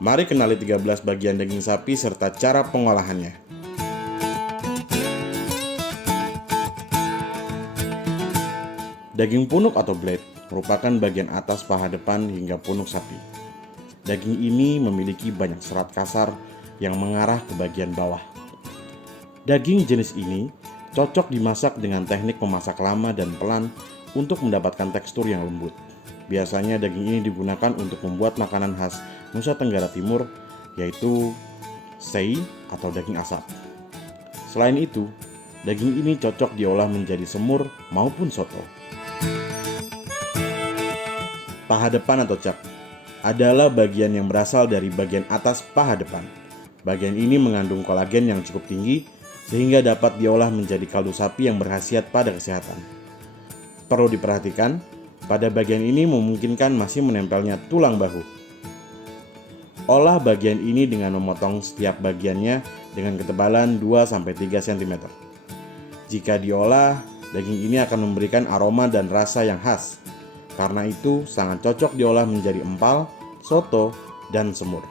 Mari kenali 13 bagian daging sapi serta cara pengolahannya. Daging punuk atau blade merupakan bagian atas paha depan hingga punuk sapi. Daging ini memiliki banyak serat kasar yang mengarah ke bagian bawah. Daging jenis ini cocok dimasak dengan teknik memasak lama dan pelan untuk mendapatkan tekstur yang lembut. Biasanya daging ini digunakan untuk membuat makanan khas Nusa Tenggara Timur, yaitu sei atau daging asap. Selain itu, daging ini cocok diolah menjadi semur maupun soto. Paha depan atau cak adalah bagian yang berasal dari bagian atas paha depan. Bagian ini mengandung kolagen yang cukup tinggi sehingga dapat diolah menjadi kaldu sapi yang berkhasiat pada kesehatan. Perlu diperhatikan, pada bagian ini memungkinkan masih menempelnya tulang bahu. Olah bagian ini dengan memotong setiap bagiannya dengan ketebalan 2-3 cm. Jika diolah, daging ini akan memberikan aroma dan rasa yang khas. Karena itu sangat cocok diolah menjadi empal, soto, dan semur.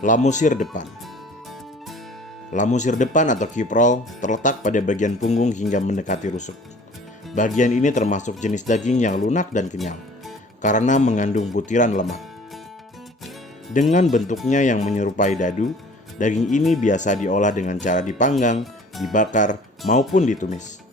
Lamusir depan. Lamusir depan atau kiprol terletak pada bagian punggung hingga mendekati rusuk. Bagian ini termasuk jenis daging yang lunak dan kenyal karena mengandung butiran lemak. Dengan bentuknya yang menyerupai dadu, daging ini biasa diolah dengan cara dipanggang, dibakar, maupun ditumis.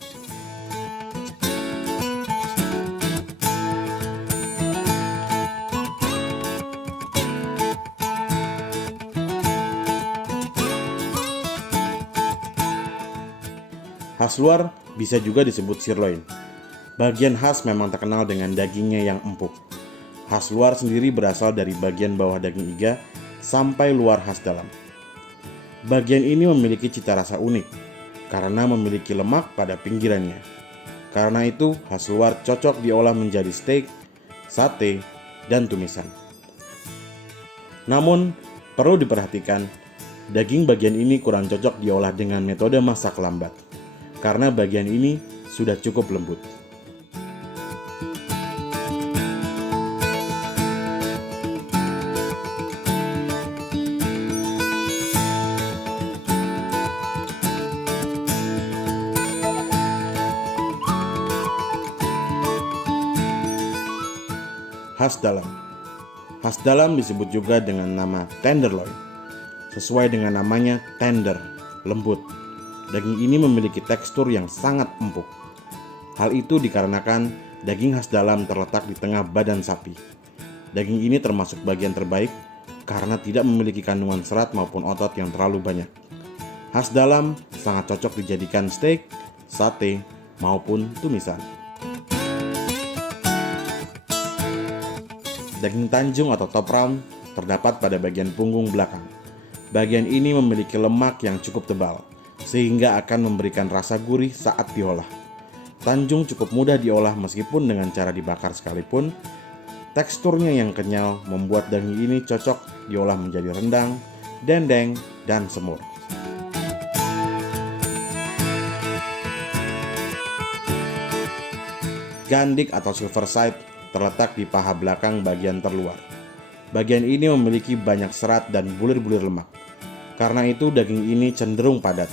Khas luar bisa juga disebut sirloin. Bagian khas memang terkenal dengan dagingnya yang empuk. Khas luar sendiri berasal dari bagian bawah daging iga sampai luar khas dalam. Bagian ini memiliki cita rasa unik karena memiliki lemak pada pinggirannya. Karena itu, khas luar cocok diolah menjadi steak, sate, dan tumisan. Namun, perlu diperhatikan, daging bagian ini kurang cocok diolah dengan metode masak lambat karena bagian ini sudah cukup lembut. Khas dalam. Khas dalam disebut juga dengan nama tenderloin. Sesuai dengan namanya, tender, lembut. Daging ini memiliki tekstur yang sangat empuk. Hal itu dikarenakan daging khas dalam terletak di tengah badan sapi. Daging ini termasuk bagian terbaik karena tidak memiliki kandungan serat maupun otot yang terlalu banyak. Khas dalam sangat cocok dijadikan steak, sate, maupun tumisan. Daging tanjung atau top round terdapat pada bagian punggung belakang. Bagian ini memiliki lemak yang cukup tebal, sehingga akan memberikan rasa gurih saat diolah. Tanjung cukup mudah diolah meskipun dengan cara dibakar sekalipun. Teksturnya yang kenyal membuat daging ini cocok diolah menjadi rendang, dendeng, dan semur. Gandik atau silver side terletak di paha belakang bagian terluar. Bagian ini memiliki banyak serat dan bulir-bulir lemak. Karena itu daging ini cenderung padat.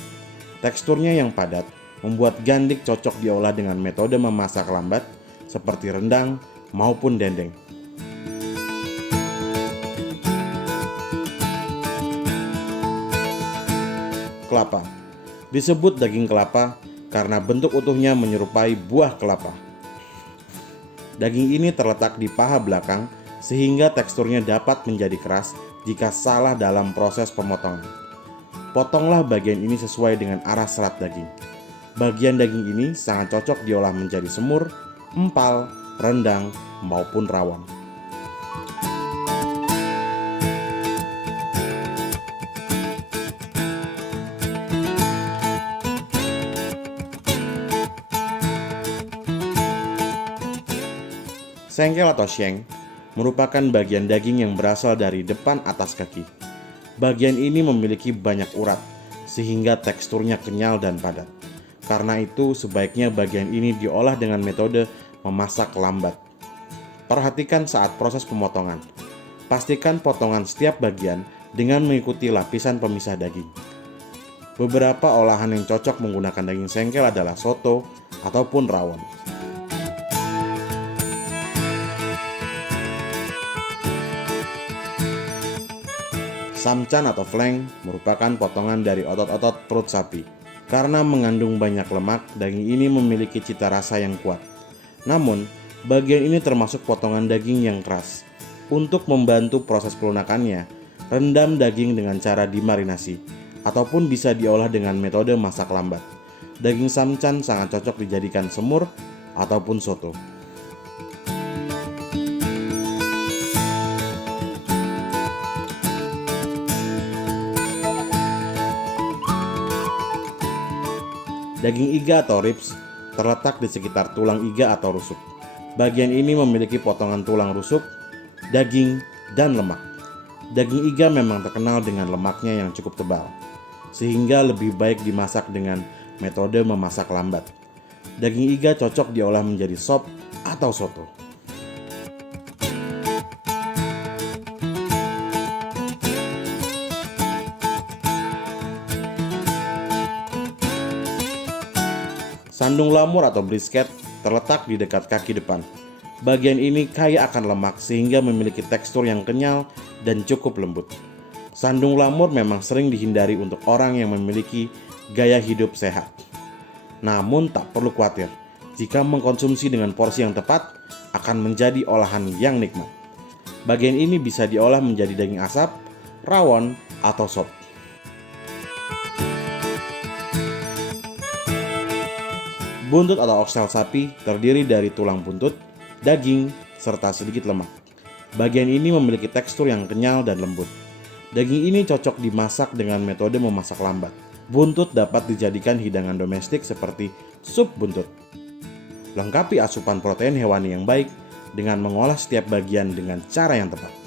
Teksturnya yang padat membuat gandik cocok diolah dengan metode memasak lambat seperti rendang maupun dendeng. Kelapa. Disebut daging kelapa karena bentuk utuhnya menyerupai buah kelapa. Daging ini terletak di paha belakang sehingga teksturnya dapat menjadi keras jika salah dalam proses pemotongan. Potonglah bagian ini sesuai dengan arah serat daging. Bagian daging ini sangat cocok diolah menjadi semur, empal, rendang, maupun rawon. Sengkel atau shank merupakan bagian daging yang berasal dari depan atas kaki. Bagian ini memiliki banyak urat, sehingga teksturnya kenyal dan padat. Karena itu, sebaiknya bagian ini diolah dengan metode memasak lambat. Perhatikan saat proses pemotongan. Pastikan potongan setiap bagian dengan mengikuti lapisan pemisah daging. Beberapa olahan yang cocok menggunakan daging sengkel adalah soto ataupun rawon. Samcan atau flank merupakan potongan dari otot-otot perut sapi. Karena mengandung banyak lemak, daging ini memiliki cita rasa yang kuat. Namun, bagian ini termasuk potongan daging yang keras. Untuk membantu proses pelunakannya, rendam daging dengan cara dimarinasi, ataupun bisa diolah dengan metode masak lambat. Daging samcan sangat cocok dijadikan semur ataupun soto. Daging iga atau ribs terletak di sekitar tulang iga atau rusuk. Bagian ini memiliki potongan tulang rusuk, daging, dan lemak. Daging iga memang terkenal dengan lemaknya yang cukup tebal, sehingga lebih baik dimasak dengan metode memasak lambat. Daging iga cocok diolah menjadi sop atau soto. Sandung lamur atau brisket terletak di dekat kaki depan. Bagian ini kaya akan lemak sehingga memiliki tekstur yang kenyal dan cukup lembut. Sandung lamur memang sering dihindari untuk orang yang memiliki gaya hidup sehat. Namun tak perlu khawatir, jika mengkonsumsi dengan porsi yang tepat akan menjadi olahan yang nikmat. Bagian ini bisa diolah menjadi daging asap, rawon, atau sop. Buntut atau oksel sapi terdiri dari tulang buntut, daging, serta sedikit lemak. Bagian ini memiliki tekstur yang kenyal dan lembut. Daging ini cocok dimasak dengan metode memasak lambat. Buntut dapat dijadikan hidangan domestik seperti sup buntut. Lengkapi asupan protein hewani yang baik dengan mengolah setiap bagian dengan cara yang tepat.